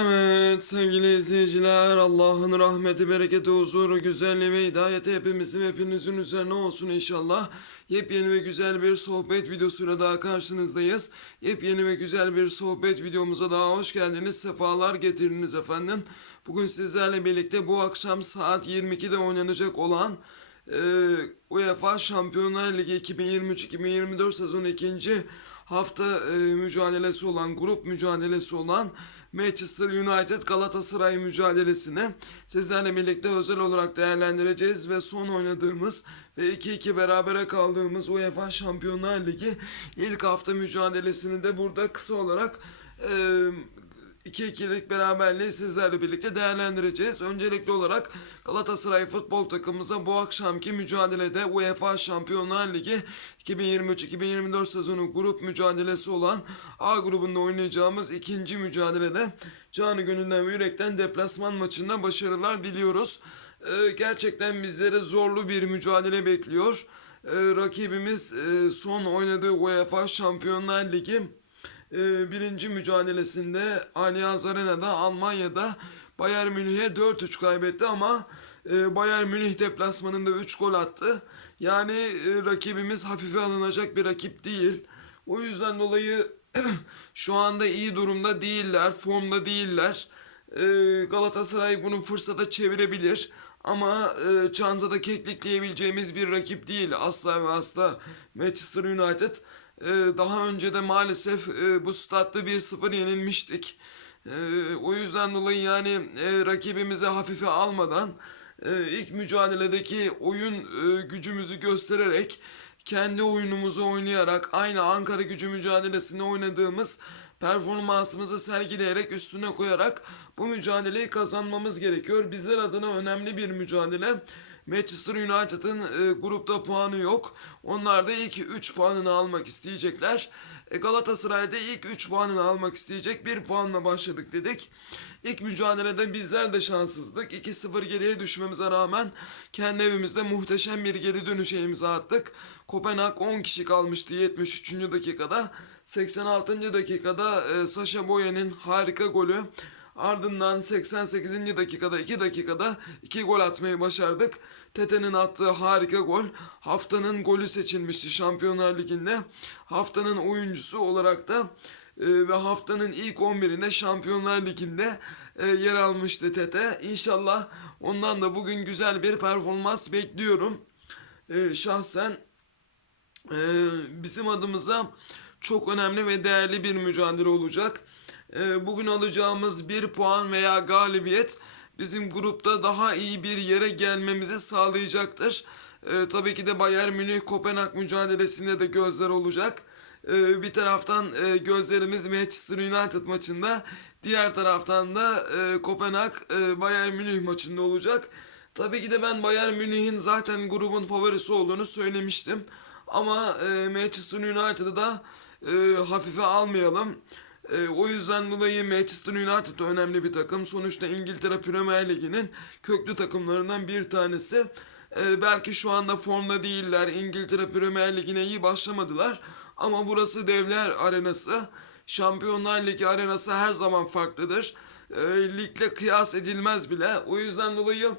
Evet sevgili izleyiciler Allah'ın rahmeti, bereketi, huzuru, güzelliği ve hidayeti hepimizin hepinizin üzerine olsun inşallah. Yepyeni ve güzel bir sohbet videosuyla daha karşınızdayız. Yepyeni ve güzel bir sohbet videomuza daha hoş geldiniz. Sefalar getirdiniz efendim. Bugün sizlerle birlikte bu akşam saat 22'de oynanacak olan e, UEFA Şampiyonlar Ligi 2023-2024 sezonu ikinci hafta e, mücadelesi olan, grup mücadelesi olan Manchester United Galatasaray mücadelesini sizlerle birlikte özel olarak değerlendireceğiz ve son oynadığımız ve 2-2 berabere kaldığımız UEFA Şampiyonlar Ligi ilk hafta mücadelesini de burada kısa olarak e, 2-2'lik beraberliği sizlerle birlikte değerlendireceğiz. Öncelikli olarak Galatasaray futbol takımımıza bu akşamki mücadelede UEFA Şampiyonlar Ligi 2023-2024 sezonu grup mücadelesi olan A grubunda oynayacağımız ikinci mücadelede canı gönülden ve yürekten deplasman maçında başarılar diliyoruz. Ee, gerçekten bizlere zorlu bir mücadele bekliyor. Ee, rakibimiz e, son oynadığı UEFA Şampiyonlar Ligi e, birinci mücadelesinde Allianz Arena'da Almanya'da Bayern Münih'e 4-3 kaybetti ama e, Bayern Münih deplasmanında 3 gol attı. Yani e, rakibimiz hafife alınacak bir rakip değil. O yüzden dolayı şu anda iyi durumda değiller, formda değiller. E, Galatasaray bunu fırsata çevirebilir. Ama e, çantada keklikleyebileceğimiz bir rakip değil asla ve asla Manchester United. Ee, daha önce de maalesef e, bu statta 1-0 yenilmiştik. Ee, o yüzden dolayı yani e, rakibimizi hafife almadan e, ilk mücadeledeki oyun gücümüzü göstererek kendi oyunumuzu oynayarak aynı Ankara gücü mücadelesinde oynadığımız performansımızı sergileyerek üstüne koyarak bu mücadeleyi kazanmamız gerekiyor. Bizler adına önemli bir mücadele. Manchester United'ın e, grupta puanı yok. Onlar da ilk 3 puanını almak isteyecekler. E, Galatasaray da ilk 3 puanını almak isteyecek. 1 puanla başladık dedik. İlk mücadelede bizler de şanssızdık. 2-0 geriye düşmemize rağmen kendi evimizde muhteşem bir geri dönüşe imza attık. Kopenhag 10 kişi kalmıştı 73. dakikada. 86. dakikada e, Sasha Boye'nin harika golü. Ardından 88. dakikada 2 dakikada 2 gol atmayı başardık. Tete'nin attığı harika gol haftanın golü seçilmişti Şampiyonlar Ligi'nde. Haftanın oyuncusu olarak da e, ve haftanın ilk 11'inde Şampiyonlar Ligi'nde e, yer almıştı Tete. İnşallah ondan da bugün güzel bir performans bekliyorum. E, şahsen e, bizim adımıza çok önemli ve değerli bir mücadele olacak. E, bugün alacağımız bir puan veya galibiyet bizim grupta daha iyi bir yere gelmemizi sağlayacaktır. E, tabii ki de Bayern Münih Kopenhag mücadelesinde de gözler olacak. E, bir taraftan e, gözlerimiz Manchester United maçında, diğer taraftan da e, Kopenhag e, Bayern Münih maçında olacak. Tabii ki de ben Bayern Münih'in zaten grubun favorisi olduğunu söylemiştim. Ama e, Manchester United'ı da e, hafife almayalım. E, o yüzden dolayı Manchester United önemli bir takım. Sonuçta İngiltere Premier Ligi'nin köklü takımlarından bir tanesi. E, belki şu anda formda değiller. İngiltere Premier Ligi'ne iyi başlamadılar. Ama burası devler arenası. Şampiyonlar Ligi arenası her zaman farklıdır. E, ligle kıyas edilmez bile. O yüzden dolayı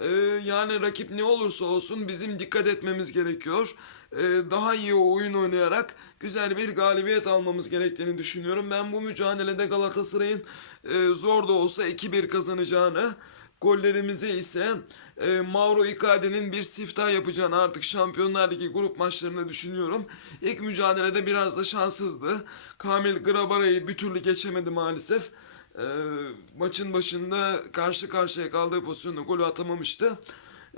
ee, yani rakip ne olursa olsun bizim dikkat etmemiz gerekiyor. Ee, daha iyi oyun oynayarak güzel bir galibiyet almamız gerektiğini düşünüyorum. Ben bu mücadelede Galatasaray'ın e, zor da olsa 2-1 kazanacağını, gollerimizi ise e, Mauro Icardi'nin bir siftah yapacağını artık Şampiyonlar Ligi grup maçlarında düşünüyorum. İlk mücadelede biraz da şanssızdı. Kamil Grabara'yı bir türlü geçemedi maalesef e, maçın başında karşı karşıya kaldığı pozisyonda golü atamamıştı.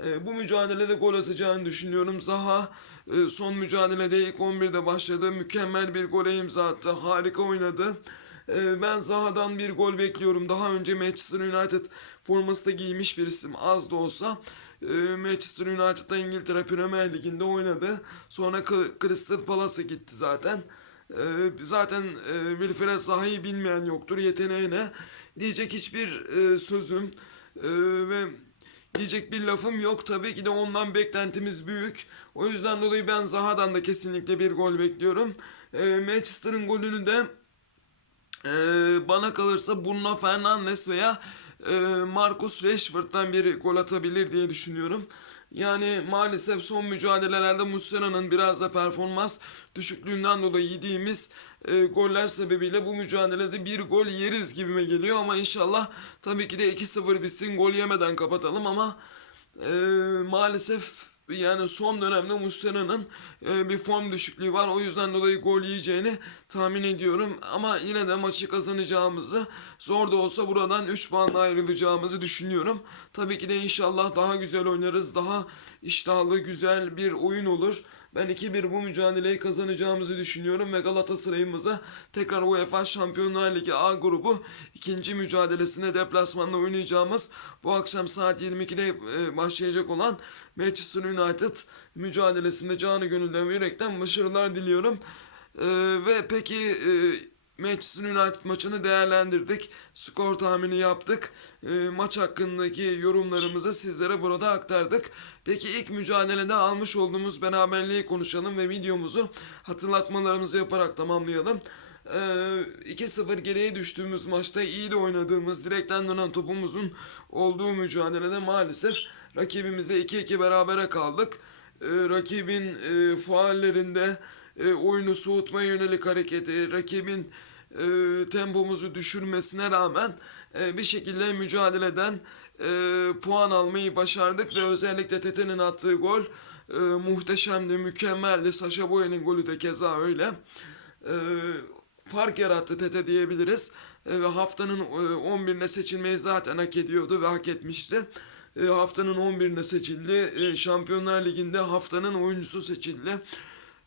E, bu mücadelede gol atacağını düşünüyorum. Zaha e, son mücadelede ilk 11'de başladı. Mükemmel bir gole imza attı. Harika oynadı. E, ben Zaha'dan bir gol bekliyorum. Daha önce Manchester United forması da giymiş bir isim. Az da olsa. E, Manchester United'da İngiltere Premier Ligi'nde oynadı. Sonra Crystal Palace'a gitti zaten. Ee, zaten e, Wilfred Zaha'yı bilmeyen yoktur yeteneğine. Diyecek hiçbir e, sözüm e, ve diyecek bir lafım yok. Tabii ki de ondan beklentimiz büyük. O yüzden dolayı ben Zaha'dan da kesinlikle bir gol bekliyorum. E, Manchester'ın golünü de Ee, bana kalırsa Bruno Fernandes veya e, Marcus Rashford'dan biri gol atabilir diye düşünüyorum. Yani maalesef son mücadelelerde Muslera'nın biraz da performans düşüklüğünden dolayı yediğimiz e, goller sebebiyle bu mücadelede bir gol yeriz gibime geliyor. Ama inşallah tabii ki de 2-0 bitsin gol yemeden kapatalım ama e, maalesef yani son dönemde Muslera'nın e, bir form düşüklüğü var. O yüzden dolayı gol yiyeceğini tahmin ediyorum. Ama yine de maçı kazanacağımızı zor da olsa buradan 3 puanla ayrılacağımızı düşünüyorum. Tabii ki de inşallah daha güzel oynarız. Daha iştahlı güzel bir oyun olur. Ben 2-1 bu mücadeleyi kazanacağımızı düşünüyorum ve Galatasaray'ımıza tekrar UEFA Şampiyonlar Ligi A grubu ikinci mücadelesinde deplasmanda oynayacağımız bu akşam saat 22'de e, başlayacak olan Manchester United mücadelesinde canı gönülden ve yürekten başarılar diliyorum. E, ve peki e, Manchester United maçını değerlendirdik. Skor tahmini yaptık. E, maç hakkındaki yorumlarımızı sizlere burada aktardık. Peki ilk mücadelede almış olduğumuz beraberliği konuşalım ve videomuzu hatırlatmalarımızı yaparak tamamlayalım. Ee, 2-0 geriye düştüğümüz maçta iyi de oynadığımız direkten dönen topumuzun olduğu mücadelede maalesef rakibimizle 2-2 berabere kaldık. Ee, rakibin e, faallerinde e, oyunu soğutmaya yönelik hareketi, rakibin e, tempomuzu düşürmesine rağmen e, bir şekilde mücadeleden e, puan almayı başardık ve özellikle Tete'nin attığı gol e, muhteşemdi, mükemmeldi. Saşa Boyan'ın golü de keza öyle. E, fark yarattı Tete diyebiliriz. E, ve haftanın e, 11'ine seçilmeyi zaten hak ediyordu ve hak etmişti. E, haftanın 11'ine seçildi. E, Şampiyonlar Ligi'nde haftanın oyuncusu seçildi.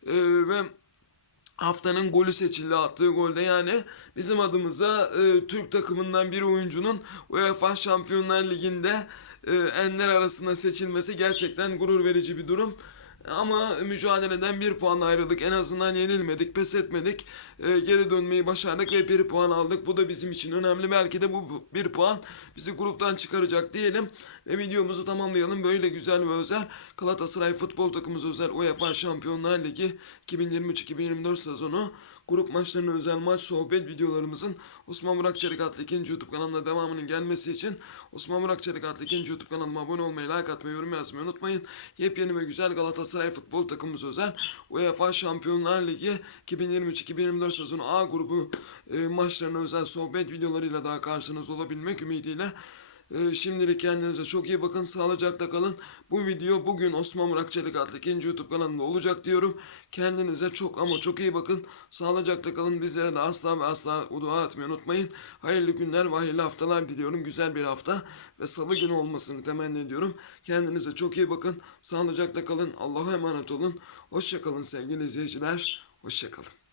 E, ve haftanın golü seçildi attığı golde yani bizim adımıza e, Türk takımından bir oyuncunun UEFA Şampiyonlar Ligi'nde e, enler arasında seçilmesi gerçekten gurur verici bir durum. Ama mücadeleden bir puan ayrıldık. En azından yenilmedik, pes etmedik. E, geri dönmeyi başardık ve bir puan aldık. Bu da bizim için önemli. Belki de bu bir puan bizi gruptan çıkaracak diyelim. Ve videomuzu tamamlayalım. Böyle güzel ve özel Galatasaray futbol takımımız özel UEFA Şampiyonlar Ligi 2023-2024 sezonu grup maçlarının özel maç sohbet videolarımızın Osman Burak Çelik adlı ikinci YouTube kanalına devamının gelmesi için Osman Burak Çelik adlı ikinci YouTube kanalıma abone olmayı, like atmayı, yorum yazmayı unutmayın. Yepyeni ve güzel Galatasaray futbol takımımız özel UEFA Şampiyonlar Ligi 2023-2024 sezonu A grubu e, maçlarına özel sohbet videolarıyla daha karşınızda olabilmek ümidiyle ee, şimdilik kendinize çok iyi bakın. Sağlıcakla kalın. Bu video bugün Osman Murat Çelik adlı ikinci YouTube kanalında olacak diyorum. Kendinize çok ama çok iyi bakın. Sağlıcakla kalın. Bizlere de asla ve asla dua etmeyi unutmayın. Hayırlı günler ve hayırlı haftalar diliyorum. Güzel bir hafta ve salı günü olmasını temenni ediyorum. Kendinize çok iyi bakın. Sağlıcakla kalın. Allah'a emanet olun. Hoşça kalın sevgili izleyiciler. Hoşça kalın.